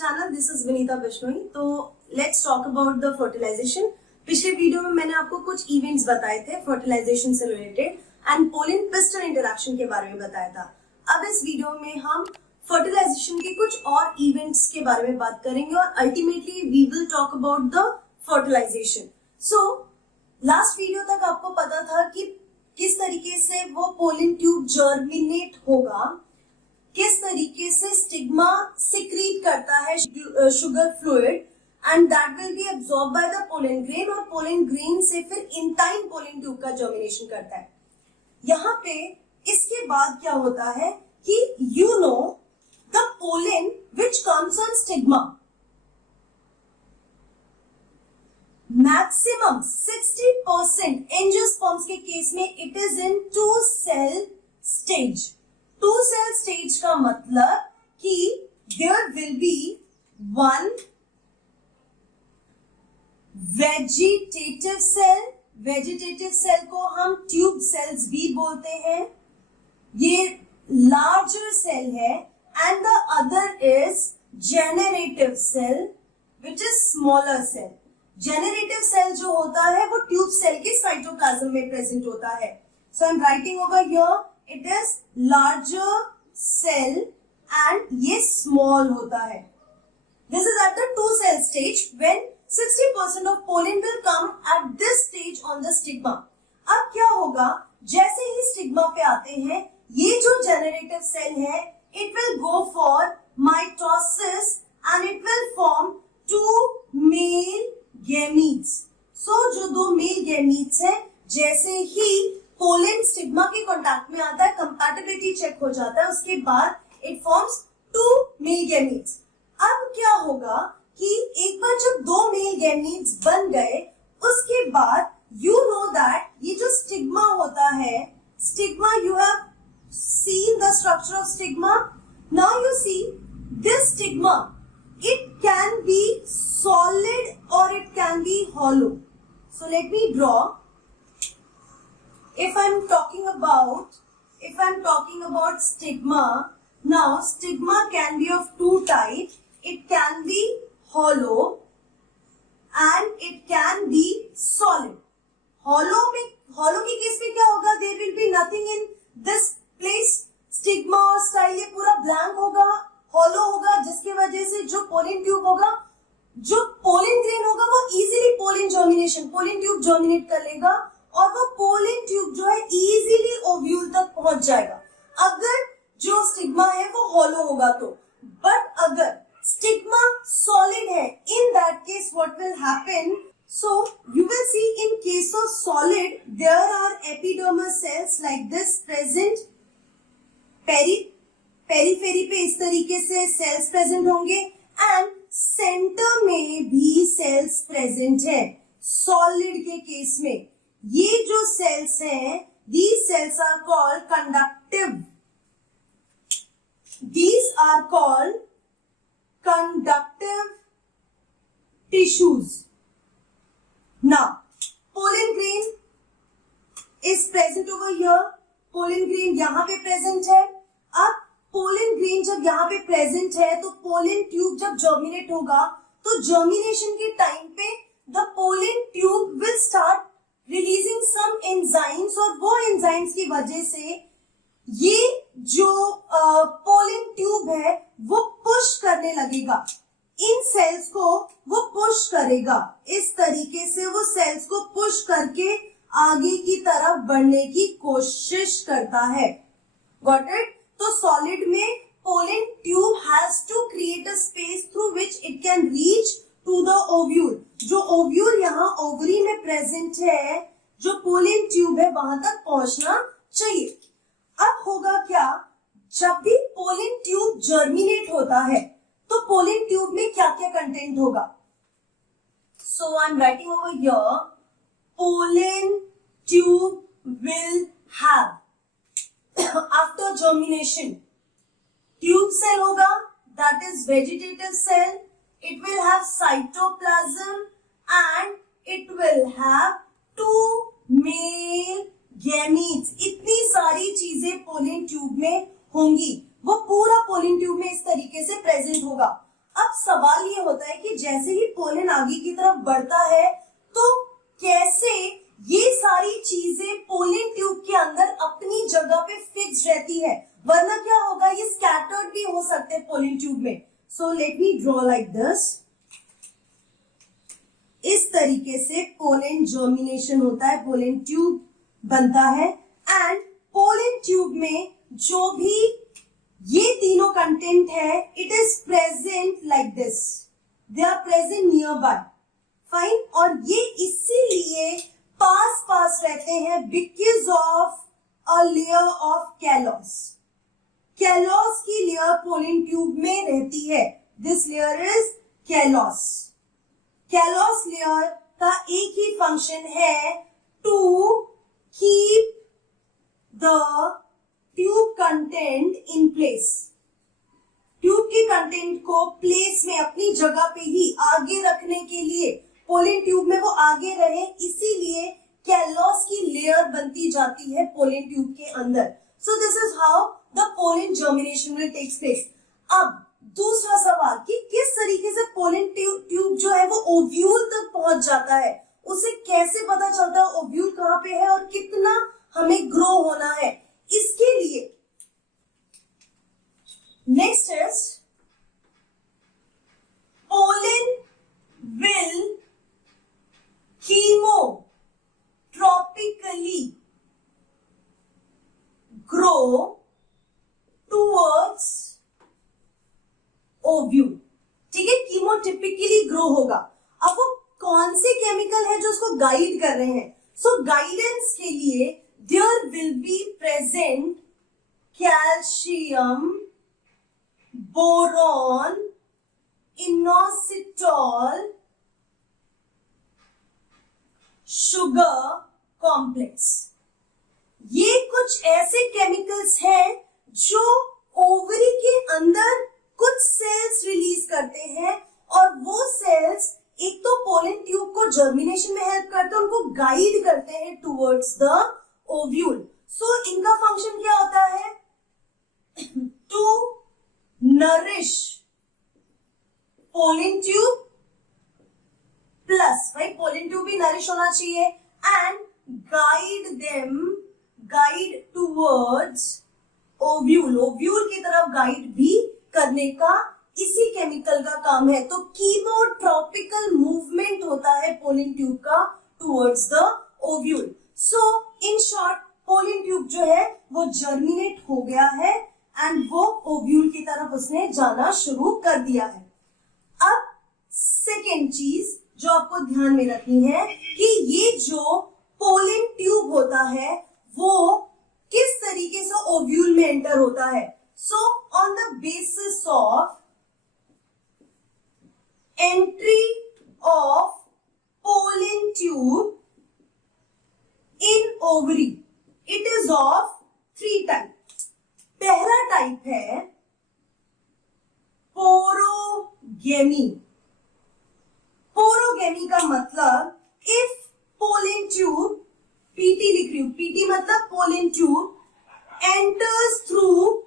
channel. This is Vinita Bishnoi. तो let's talk about the fertilization. पिछले video में मैंने आपको कुछ इवेंट्स बताए थे फर्टिलाइजेशन से related and pollen piston interaction के बारे में बताया था. अब इस वीडियो में हम फर्टिलाइजेशन के कुछ और इवेंट्स के बारे में बात करेंगे और ultimately we will talk about the fertilisation. So last video तक आपको पता था कि किस तरीके से वो पोलन ट्यूब जर्मिनेट होगा, किस तरीके से स्टिग्मा सिक्रीट करता है sugar fluid and that will be absorb by the pollen grain और पोलन ग्रेन से फिर इंटाइन पोलन ट्यूब का जर्मिनेशन करता है. यहाँ पे इसके बाद क्या होता है कि you know the pollen which comes on stigma maximum 60% angiosperms के केस में it is in 2 cell stage. 2 cell stage का मतलब कि there will be one vegetative cell. Vegetative cell को हम ट्यूब सेल्स भी बोलते हैं. ये लार्जर सेल है and the other is generative cell which is smaller cell. Generative cell जो होता है वो ट्यूब सेल के साइटोप्लाज्म में प्रेजेंट होता है. So I am writing over here it is larger cell and ये स्मॉल होता है. This is at the 2 cell stage when 60% of pollen will come at this stage on the stigma. अब क्या होगा, जैसे ही स्टिग्मा पे आते हैं ये जो जेनरेटिव सेल है it will go for mitosis and it will form 2 male gametes. So जो 2 मेल गैमीट्स है जैसे ही पोलन स्टिग्मा के कांटेक्ट में आता है, कंपैटिबिलिटी चेक हो जाता है, उसके बाद इट फॉर्म्स 2 मेल गैमीट्स. अब क्या होगा कि एक बार जब 2 मेल गैमीट्स बन गए उसके बाद यू नो दैट ये जो स्टिग्मा होता है, stigma you have seen the structure of stigma. Now you see this stigma it can be solid or it can be hollow. So let me draw. If I'm talking about stigma, now stigma can be of 2 types. It can be hollow and it can be solid. Hollow के case में क्या होगा, there will be nothing in this place. Stigma और style ये पूरा blank होगा, hollow होगा, जिसकी वजह से जो पोलन ट्यूब होगा, जो पोलन ग्रेन होगा वो इजीली पोलन ट्यूब जर्मिनेट कर लेगा और वो पोलन ट्यूब जो है इजीली ओव्यूल तक पहुंच जाएगा अगर जो स्टिग्मा है वो हॉलो होगा तो. बट अगर स्टिग्मा सॉलिड है, in that case what will happen, so you will see in case of solid there are epidermis cells like this present. Periphery पे इस तरीके से सेल्स प्रेजेंट होंगे एंड सेंटर में भी सेल्स प्रेजेंट है. सॉलिड के केस में ये जो सेल्स हैं, these cells are called conductive. These are called conductive tissues. Now, pollen grain is present over here. pollen grain यहाँ पे प्रेजेंट है. अब पोलन ग्रेन जब यहाँ पे प्रेजेंट है तो पोलन ट्यूब जब जर्मिनेट होगा तो जर्मिनेशन के टाइम पे the pollen tube will start releasing some enzymes और वो एंजाइम्स की वजह से ये जो पोलन ट्यूब है वो पुश करने लगेगा इन सेल्स को, वो पुश करेगा. इस तरीके से वो सेल्स को पुश करके आगे की तरफ बढ़ने की कोशिश करता है. Got it? तो सॉलिड में pollen tube has to create a space through which it can reach to the ovule. जो ओव्यूल यहाँ ओवरी में प्रेजेंट है, जो पोलन ट्यूब है वहां तक पहुंचना चाहिए. अब होगा क्या, जब भी पोलन ट्यूब जर्मिनेट होता है तो पोलन ट्यूब में क्या क्या कंटेंट होगा. So I am writing over here pollen tube will have after germination tube cell होगा, that is vegetative cell. It will have cytoplasm and it will have 2 male gametes. इतनी सारी चीजें pollen tube में होंगी, वो पूरा pollen tube में इस तरीके से प्रेजेंट होगा. अब सवाल ये होता है कि जैसे ही पोलन आगे की तरफ बढ़ता है तो कैसे ये सारी चीजें पोलन ट्यूब के अंदर अपनी जगह पे फिक्स रहती है, वरना क्या होगा, ये स्कैटर्ड भी हो सकते हैं पोलन ट्यूब में। So let me draw like this. इस तरीके से पोलन जर्मिनेशन होता है, पोलन ट्यूब बनता है। एंड पोलन ट्यूब में जो भी ये तीनों कंटेंट है, it is present like this, they are present near by, fine. और ये इसीलिए पास पास रहते हैं because of a layer of callose. Callose की लेयर पोलन ट्यूब में रहती है, this layer is callose. Callose layer का एक ही फंक्शन है, to keep the tube content in place. Tube के कंटेंट को प्लेस में अपनी जगह पे ही आगे रखने के लिए, पोलन ट्यूब में वो आगे रहे, इसीलिए कैलॉस की लेयर बनती जाती है पोलन ट्यूब के अंदर। So this is how the pollen germination will takes place. अब दूसरा सवाल कि किस तरीके से पोलन ट्यूब जो है वो ओव्यूल तक पहुंच जाता है, उसे कैसे पता चलता है ओव्यूल कहां पे है और कितना हमें ग्रो होना है। इसके लिए next is pollen will chemotropically grow towards ovule। ठीक है, कीमोटिपिकली ग्रो होगा। अब वो कौन से केमिकल है जो उसको गाइड कर रहे हैं? सो गाइडेंस के लिए there will be present calcium, boron, inositol, sugar complex. ये कुछ ऐसे केमिकल्स हैं जो ओवरी के अंदर कुछ सेल्स रिलीज करते हैं, और वो सेल्स एक तो पोलन ट्यूब को जर्मिनेशन में हेल्प करते हैं, उनको गाइड करते हैं टुवर्ड्स द ओव्यूल। सो इनका फंक्शन क्या होता है? To nourish pollen tube plus, भाई पोलन ट्यूब भी नरिश होना चाहिए, and guide towards ovule, ovule की तरफ गाइड भी करने का इसी केमिकल का काम है। तो कीमोट्रॉपिकल मूवमेंट होता है पोलन ट्यूब का towards the ovule. So in short pollen tube जो है वो जर्मिनेट हो गया है एंड वो ओव्यूल की तरफ उसने जाना शुरू कर दिया है। अब सेकेंड चीज जो आपको ध्यान में रखनी है कि ये जो पोलन ट्यूब होता है वो किस तरीके से ओव्यूल में एंटर होता है। So on the basis of entry of pollen tube in ovary, it is of 3 type. पहला टाइप है पोरोगेमी। पोरोगेमी का मतलब इफ पोलन ट्यूब, पीटी लिख रही हूं, पीटी मतलब pollen tube, enters through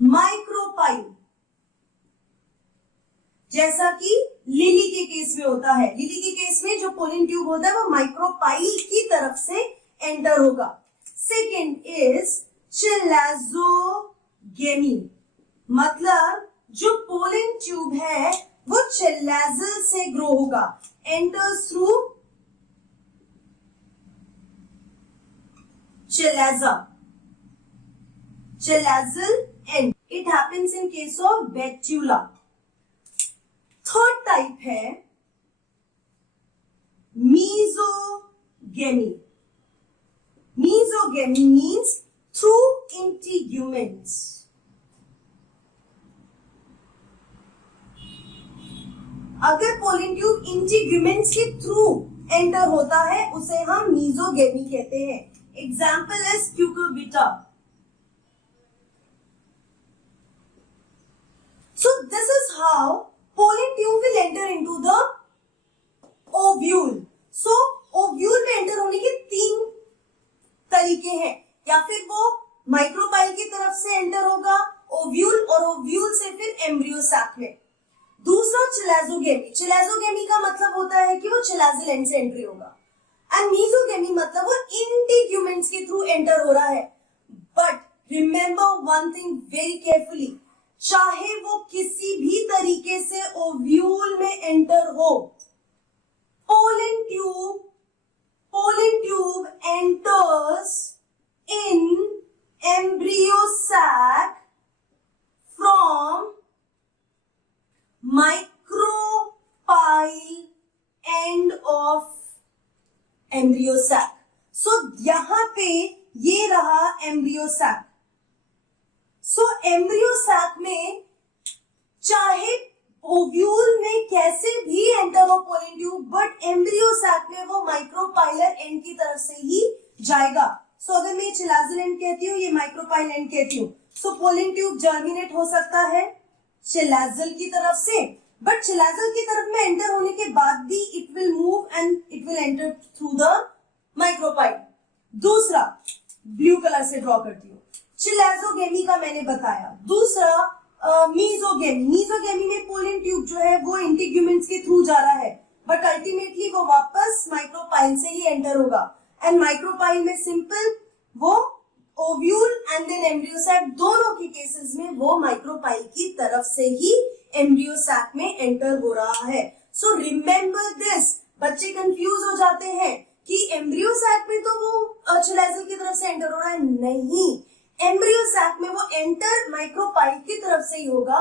micropyle, जैसा कि लिली के केस में होता है। लिली के केस में जो पोलन ट्यूब होता है वो माइक्रोपाइल की तरफ से एंटर होगा। सेकेंड इज चिलाजोगेमी, मतलब जो पोलन ट्यूब है वो चिलाजल से ग्रो होगा, enters through chalaza and it happens in case of betula. Third type है mesogamy. Mesogamy means through integuments. अगर पोलन ट्यूब इंटीग्यूमेंट्स के थ्रू एंटर होता है उसे हम मीजोगेमी कहते हैं। Example is cucurbita. So this is how pollen tube will enter into the ovule. So ovule में एंटर होने के 3 तरीके हैं, या फिर वो माइक्रोपाइल की तरफ से एंटर होगा ओव्यूल, और ओव्यूल एम्ब्रियो सैक में। दूसरा चिलाजोगेमी, चिलाजोगेमी का मतलब होता है कि वो चिलाजिल एंड से एंट्री होगा, एंड मीजोगेमी मतलब वो इंटीग्यूमेंट्स के थ्रू एंटर हो रहा है। But remember one thing very carefully, चाहे वो किसी भी तरीके से ओव्यूल में एंटर हो, pollen tube enters in embryo sac from micropyle end of embryo sac. So यहां पे ये रहा embryo sac. So embryo sac में चाहे ओव्यूल में कैसे भी एंटर हो pollen tube, but embryo sac में वो माइक्रोपाइलर एंड की तरफ से ही जाएगा। सो अगर मैं चिलाजिल एंड कहती हूँ, ये माइक्रोपाइल एंड कहती हूँ, सो पोलन ट्यूब जर्मिनेट हो सकता है चिलाजिल की तरफ से, बट चिलाजिल की तरफ में एंटर होने के बाद भी it will move and it will enter through the micropyle. दूसरा ब्लू कलर से ड्रॉ करती हूँ, चिलाजोगेमी का मैंने बताया। दूसरा मीजोगेमी में पोलन ट्यूब जो है वो इंटीग्यूमेंट्स के थ्रू जा रहा है, बट अल्टीमेटली वो वापस माइक्रोपाइल से ही एंटर होगा, एंड माइक्रोपाइल में सिंपल वो ovule and then embryo sac, दोनों के केसेस में वो माइक्रोपाइल की तरफ से ही एम्ब्रियो सैक में एंटर हो रहा है। सो रिमेंबर दिस, बच्चे कंफ्यूज हो जाते हैं कि एम्ब्रियो सैक में तो वो चिलाजिल की तरफ से एंटर हो रहा है, नहीं, एम्ब्रियो सैक में वो एंटर माइक्रोपाइल की तरफ से ही होगा,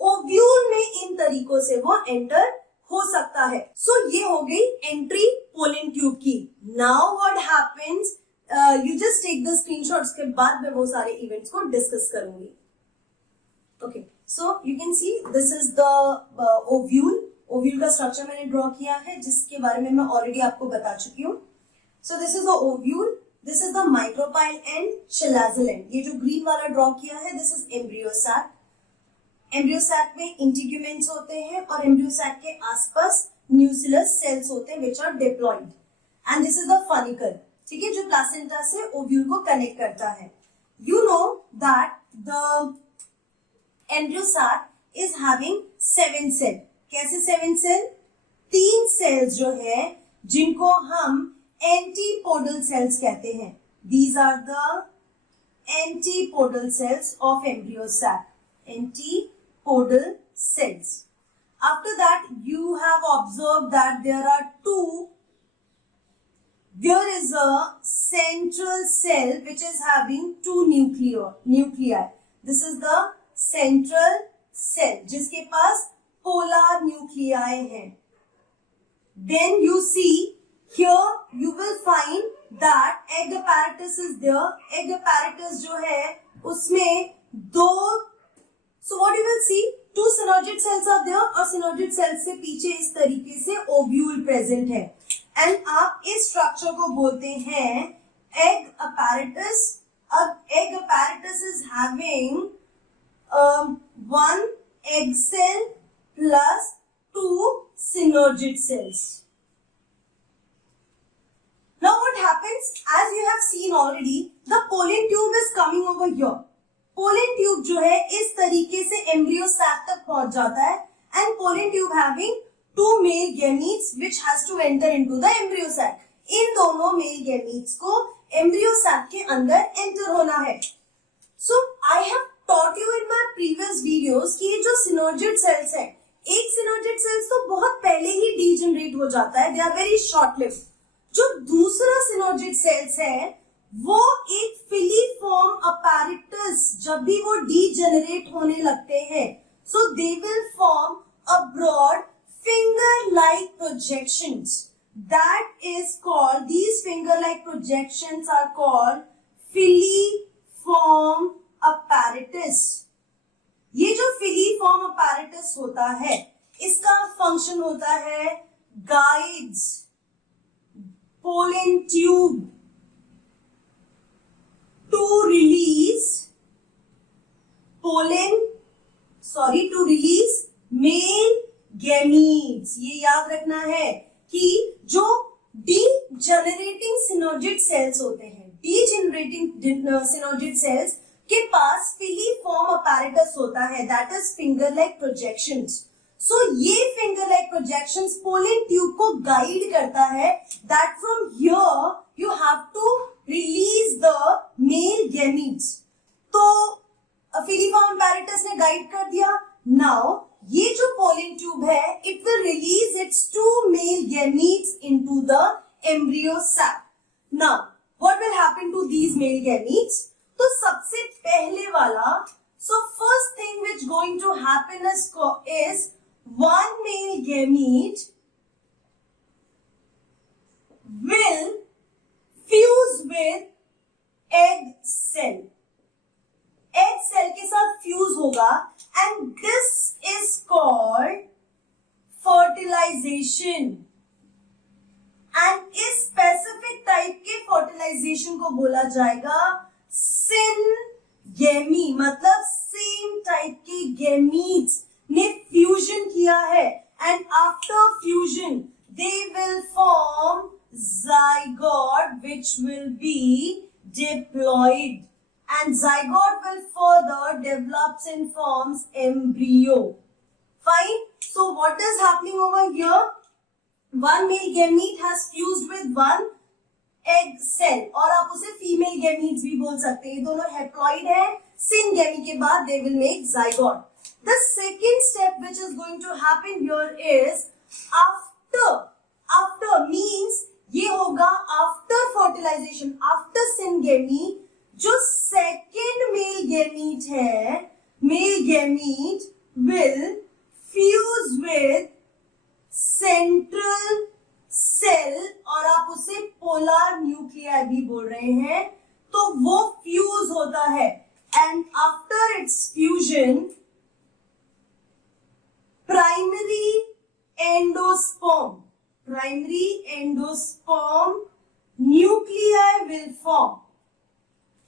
ओव्यूल में इन तरीकों से वो एंटर हो सकता है। सो ये हो गई एंट्री पोलन ट्यूब की। Now what happens, you just take the screenshot, के बाद मैं वो सारे इवेंट्स को डिस्कस करूंगी। Okay, so you can see this is the ovule का स्ट्रक्चर मैंने ड्रॉ किया है, जिसके बारे में मैं ऑलरेडी आपको बता चुकी हूँ। So this is the ovule, this is the micropyle and chalazal end. ये जो ग्रीन वाला ड्रॉ किया है this is embryo sac. Embryo sac में इंटीग्यूमेंट्स होते हैं और एम्ब्रियो सैक के आसपास न्यूक्लियस सेल्स होते हैं which are diploid, and this is the follicle, ठीक है, जो प्लासेंटा से ओव्यूल को कनेक्ट करता है। You know that the embryo sac is having 7 cell. कैसे 7 सेल? 3 सेल्स जो है जिनको हम एंटीपोडल सेल्स कहते हैं। These are the antipodal cells of embryo sac. Antipodal cells. After that, you have observed that there is a central cell which is having 2 nuclei. This is the central cell जिसके पास polar nuclei हैं. Then you see here you will find that egg apparatus is there. Egg apparatus जो है उसमें 2, so what you will see, 2 synoid cells are there और synoid cells से पीछे इस तरीके से ovule present है, and आप इस structure को बोलते हैं egg apparatus. अब egg apparatus is having 1 egg cell plus 2 synoid cells. Now what happens, as you have seen already, the pollen tube is coming over here. Pollen tube जो है इस तरीके से embryo sac तक पहुंच जाता है, and pollen tube having 2 male gametes which has to enter into the embryo sac. इन दोनों male gametes को embryo sac के अंदर enter होना है. So I have taught you in my previous videos कि ये जो synoid cells है, एक synoid cells तो बहुत पहले ही degenerate हो जाता है, they are very short lived. जो दूसरा सिनोजिड सेल्स है वो एक फिलीफॉर्म अपैरेटस, जब भी वो डीजेनरेट होने लगते हैं, so they will form a broad finger like projections, that is called, these finger like projections are called filiform apparatus. ये जो फिलीफॉर्म अपैरेटस होता है इसका फंक्शन होता है guides pollen tube to release male gametes. ये याद रखना है कि जो degenerating synoid cells होते हैं, degenerating synoid cells के पास फिलीफॉर्म अपैरेटस होता है, that is finger like projections. So ये finger like projections pollen tube को गाइड करता है that from here you have to release the male gametes. तो फिलीफॉर्म अपैरेटस ने गाइड कर दिया. नाउ ये जो पोलन ट्यूब है it will release its two male gametes into the embryo sac. Now what will happen to these male gametes? तो सबसे पहले वाला, so first thing which going to happen is one male gamete will fuse with egg cell. Egg cell के साथ fuse होगा and this is called fertilization. And इस specific type के fertilization को बोला जाएगा सिनगेमी. मतलब सेम टाइप के गैमीट्स ने फ्यूजन किया है and after fusion they will form zygote which will be diploid and zygote will further develops and forms embryo. Fine. So what is happening over here? One male gamete has fused with one egg cell, और आप उसे female gametes भी बोल सकते हैं. ये दोनों haploid है. सिनगेमी के बाद they will make zygote. The second step which is going to happen here is after means ये होगा आफ्टर फर्टिलाइजेशन, आफ्टर सिनगेमी. जो सेकंड मेल गैमीट है, male gamete will fuse with central cell, और आप उसे polar nuclei भी बोल रहे हैं. तो वो फ्यूज होता है and after it's fusion primary endosperm nuclei will form.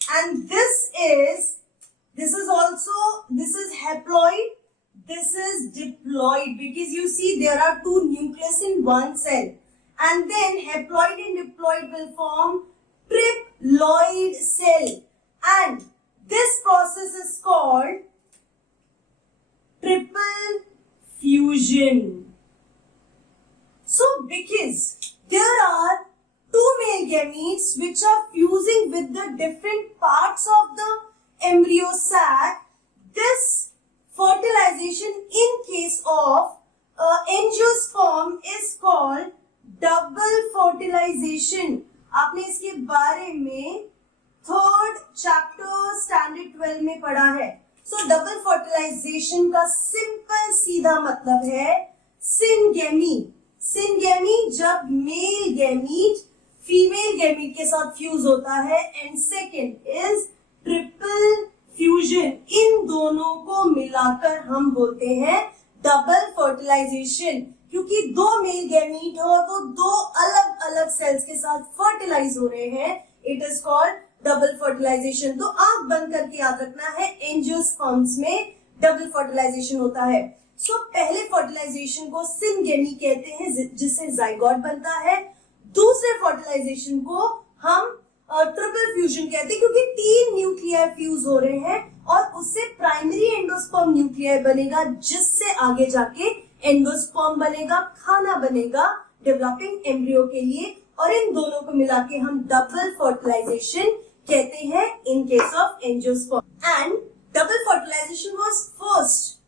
And this is haploid, this is diploid, because you see there are two nucleus in one cell. And then haploid and diploid will form triploid cell, and this process is called triple fusion. So because there are two male gametes which are fusing with the different parts of the embryo sac, this fertilization in case of angiosperm is called double fertilisation. आपने इसके बारे में third chapter standard 12 में पढ़ा है. So double fertilization का simple सीधा मतलब है सिनगेमी. सिनगेमी जब मेल गैमीट फीमेल गैमीट के साथ फ्यूज होता है, and second is triple fusion. इन दोनों को मिलाकर हम बोलते हैं डबल फर्टिलाइजेशन, क्योंकि दो मेल गैमीट हो तो दो अलग अलग सेल्स के साथ फर्टिलाइज हो रहे हैं. It is called double fertilisation. तो आंख बंद करके याद रखना है, एंजियोस्पर्म्स में डबल फर्टिलाइजेशन होता है. सो पहले फर्टिलाइजेशन को सिनगेमी कहते हैं जिससे जाइगोट बनता है. दूसरे फर्टिलाइजेशन को हम ट्रिपल फ्यूजन कहते हैं क्योंकि तीन न्यूक्लियाई फ्यूज हो रहे हैं और उससे प्राइमरी एंडोस्पर्म न्यूक्लियाई बनेगा जिससे आगे जाके एंडोस्पर्म बनेगा, खाना बनेगा डेवलपिंग एम्ब्रियो के लिए. और इन दोनों को मिला के हम डबल फर्टिलाइजेशन कहते हैं in case of angiosperm. And double fertilisation was first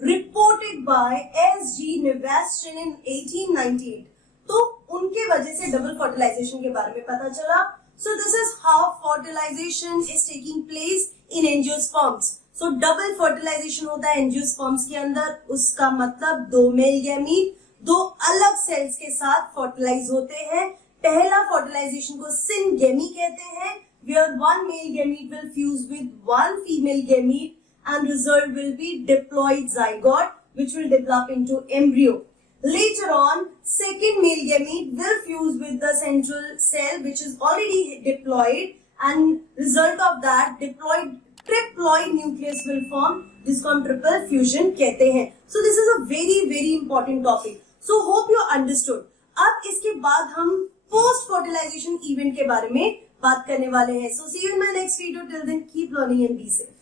reported by S.G. Navastin in 1898. तो उनके वजह से डबल फर्टिलाइजेशन के बारे में पता चला. So this is how fertilization is taking place in angiosperms. So double fertilization होता है angiosperms के अंदर. उसका मतलब दो मेल गैमीट दो अलग सेल्स के साथ फर्टिलाइज होते हैं. पहला फर्टिलाइजेशन को सिनगेमी कहते हैं, where one male gamete will fuse with one female gamete and result will be diploid zygote which will develop into embryo. Later on, second male gamete will fuse with the central cell which is already diploid, and result of that triploid nucleus will form. जिसको हम triple fusion कहते हैं. So this is a very important topic. So hope you understood. अब इसके बाद हम post fertilization event के बारे में बात करने वाले हैं. So see you in my next video. Till then, keep learning and be safe.